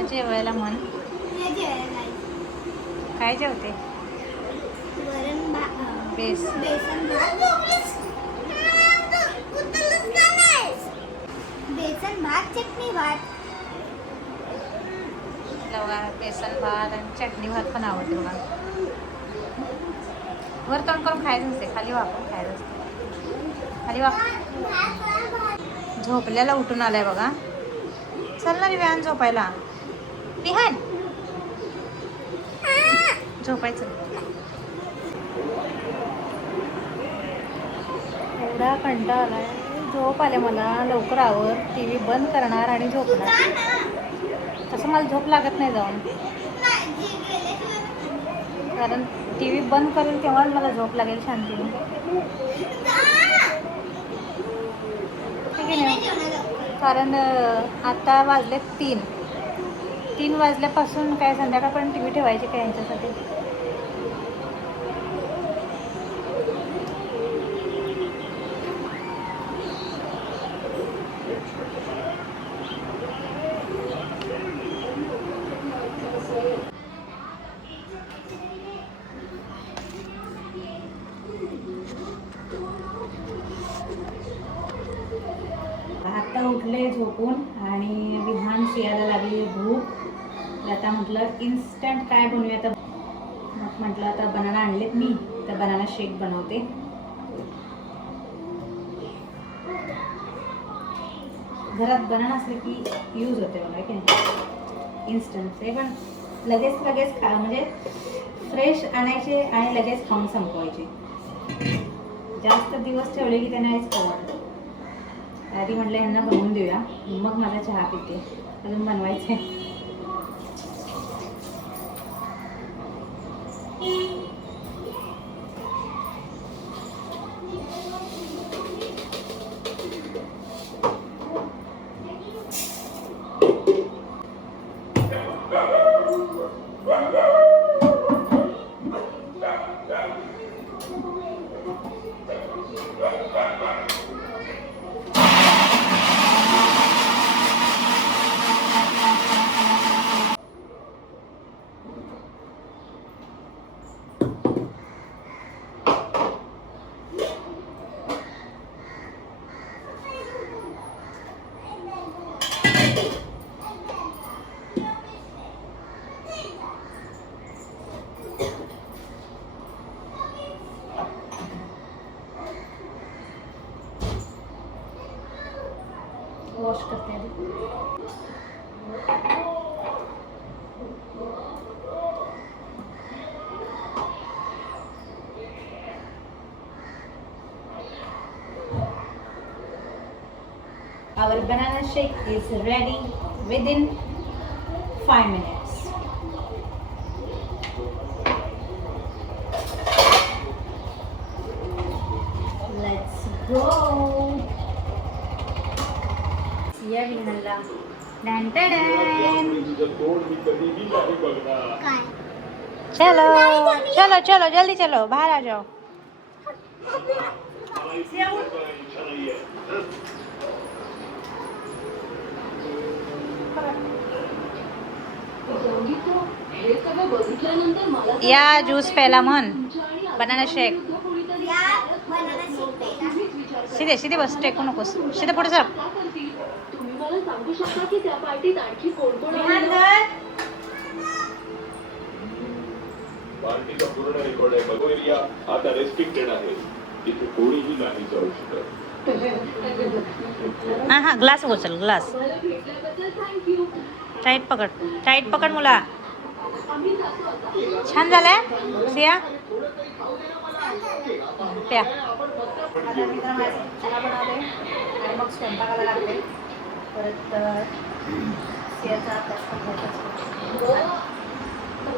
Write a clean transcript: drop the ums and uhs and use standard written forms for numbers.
या जेवायला म्हण. काय जेवते? बेसन भात चटणी भात. बेसन भात आणि चटणी भात पण आवडते बघा. वर तोंड करून खायचं नसते, खाली वापरून खायचं असते. खाली झोपल्याला उठून आलाय बघा. चल ना रे व्यान झोपायला. विहान झोपायचं. एवढा कंटाळा आलाय, झोप आले मला. लवकर आवर, टी व्ही बंद करणार आणि झोपणार. तसं मला झोप लागत नाही जाऊन, कारण टी व्ही बंद करेल तेव्हाच मला झोप लागेल शांतीने. ठीक आहे ना, कारण आता वाजले 3 वाजल्यापासून काय संध्याकाळपर्यंत टी व्ही ठेवायची काय यांच्यासाठी. आता उठले झोपून आणि विहान सियाला लागली भूक. आता म्हटलं इन्स्टंट काय बनवूया. आता मग म्हटलं आता बनाना आणलेत मी, तर बनाना शेक बनवते. घरात बनाना असले की यूज होते बघा की नाही. इन्स्टंट ते पण लगेच खा, म्हणजे फ्रेश आणायचे आणि लगेच खाऊन संपवायचे. जास्त दिवस ठेवले की त्यांना हेच खावं. आधी म्हटलं यांना बनवून देऊया, मग माझा चहा पिते. अजून बनवायचं आहे. वॉश करते आधी. Our banana shake is ready within 5 minutes. Let's go. या विहानला डॅन डॅन. चलो चलो चलो जल्दी चलो, बाहर आ जाओ. या ज्यूस प्यायला म्हण. Banana shake. सीधे सीधे बस, टेकू नकोस. सीधे पुढे सर. सांगू शकता की त्या पार्टीत आणखी कोण कोण पार्टीचा पूर्ण रेकॉर्ड आहे. बघू एरिया आता रेस्ट्रिक्टेड आहे, इथे कोणीही नाही जाऊ शकत. हा ग्लास उचल, ग्लास टाईट पकड मुला. छान झालंय सिया, प्या. मग स्वयंपाकाला लागते. परत सियाचा अभ्यास पण